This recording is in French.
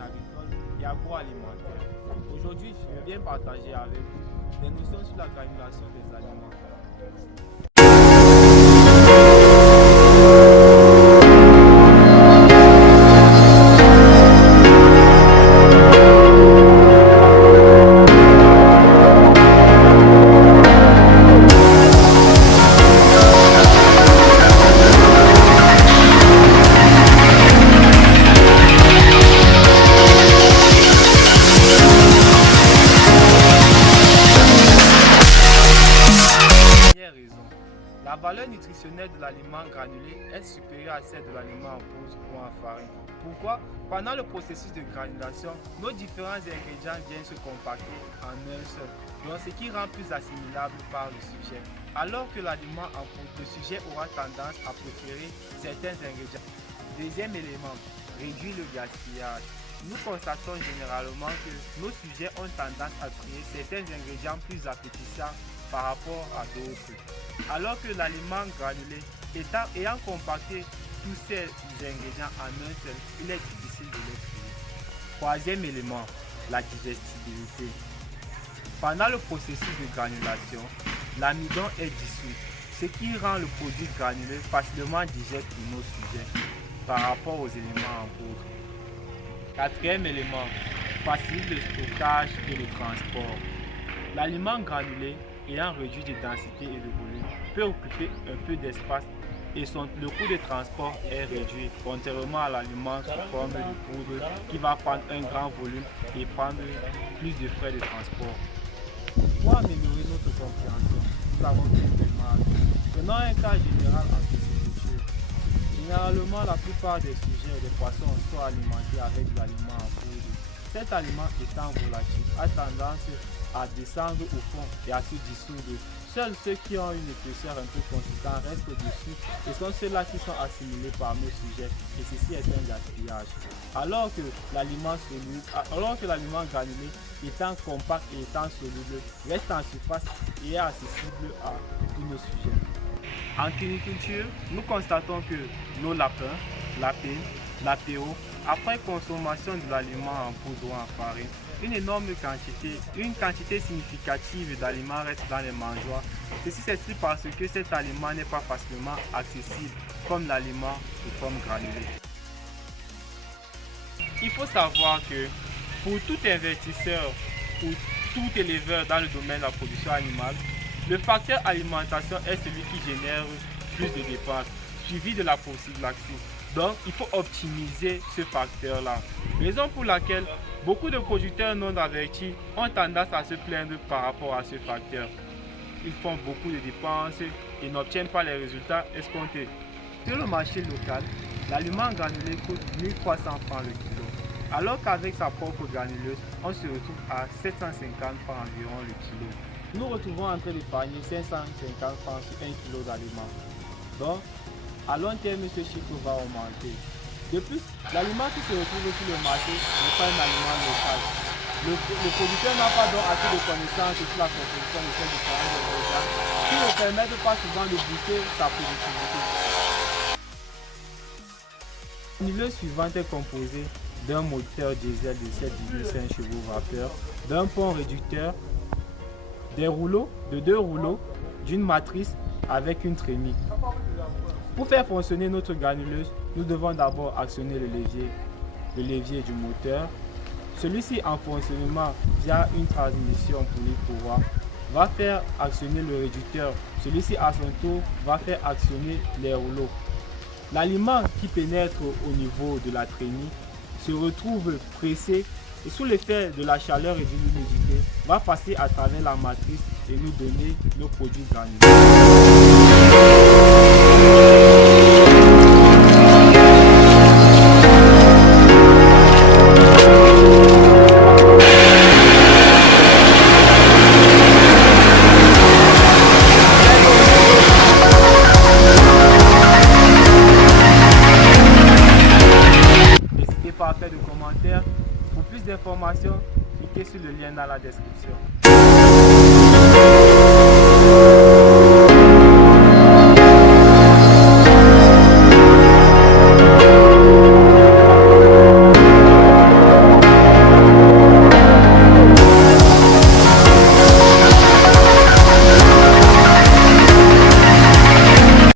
agricole et agroalimentaire. Aujourd'hui, je viens partager avec vous des notions sur la granulation des aliments. La valeur nutritionnelle de l'aliment granulé est supérieure à celle de l'aliment en poudre ou en farine. Pourquoi? Pendant le processus de granulation, nos différents ingrédients viennent se compacter en un seul, donc ce qui rend plus assimilable par le sujet. Alors que l'aliment en poudre, le sujet aura tendance à préférer certains ingrédients. Deuxième élément, réduire le gaspillage. Nous constatons généralement que nos sujets ont tendance à trier certains ingrédients plus appétissants par rapport à d'autres. Alors que l'aliment granulé, ayant compacté tous ces ingrédients en un seul, il est difficile de les trier. Troisième élément, la digestibilité. Pendant le processus de granulation, l'amidon est dissous, ce qui rend le produit granulé facilement digeste pour nos sujets par rapport aux éléments en poudre. Quatrième élément, facilite le stockage et le transport. L'aliment granulé, ayant réduit de densité et de volume, peut occuper un peu d'espace et le coût de transport est réduit, contrairement à l'aliment sous forme de poudre qui va prendre un grand volume et prendre plus de frais de transport. Pour améliorer notre compréhension, nous avons quelques marques. Prenons un cas général en pisciculture. Généralement, la plupart des sujets et des poissons sont alimentés avec de l'aliment en poudre. Cet aliment étant volatile a tendance à descendre au fond et à se dissoudre. Seuls ceux qui ont une épaisseur un peu consistante restent au-dessus et sont ceux-là qui sont assimilés par nos sujets et ceci est un gaspillage. Alors que l'aliment granulé étant compact et étant soluble reste en surface et est accessible à tous nos sujets. En cuniculture, nous constatons que nos lapins, lapines, lapéos, après consommation de l'aliment en poudre ou en farine, une quantité significative d'aliments reste dans les mangeoires. Ceci s'explique parce que cet aliment n'est pas facilement accessible comme l'aliment sous forme granulée. Il faut savoir que pour tout investisseur ou tout éleveur dans le domaine de la production animale, le facteur alimentation est celui qui génère plus de dépenses, suivi de la prophylaxie. Donc, il faut optimiser ce facteur-là. Raison pour laquelle beaucoup de producteurs non avertis ont tendance à se plaindre par rapport à ce facteur. Ils font beaucoup de dépenses et n'obtiennent pas les résultats escomptés. Sur le marché local, l'aliment granulé coûte 1300 francs le kilo. Alors qu'avec sa propre granuleuse, on se retrouve à 750 francs environ le kilo. Nous retrouvons en train d'épargner 550 francs sur 1 kg d'aliments. Donc, à long terme, ce chiffre va augmenter. De plus, l'aliment qui se retrouve sur le marché n'est pas un aliment local. Le producteur n'a pas donc assez de connaissances sur la composition de ces différents ingrédients qui ne permettent pas souvent de booster sa productivité. La granuleuse suivante est composée d'un moteur diesel de 7,5 chevaux vapeur, d'un pont réducteur, de deux rouleaux, d'une matrice avec une trémie. Pour faire fonctionner notre granuleuse, nous devons d'abord actionner le levier du moteur. Celui-ci en fonctionnement via une transmission poulie-courroie va faire actionner le réducteur. Celui-ci à son tour va faire actionner les rouleaux. L'aliment qui pénètre au niveau de la trémie se retrouve pressé et sous l'effet de la chaleur et de l'humidité va passer à travers la matrice et nous donner nos produits granulés. N'hésitez pas à faire de commentaires. Pour plus d'informations, cliquez sur le lien dans la description.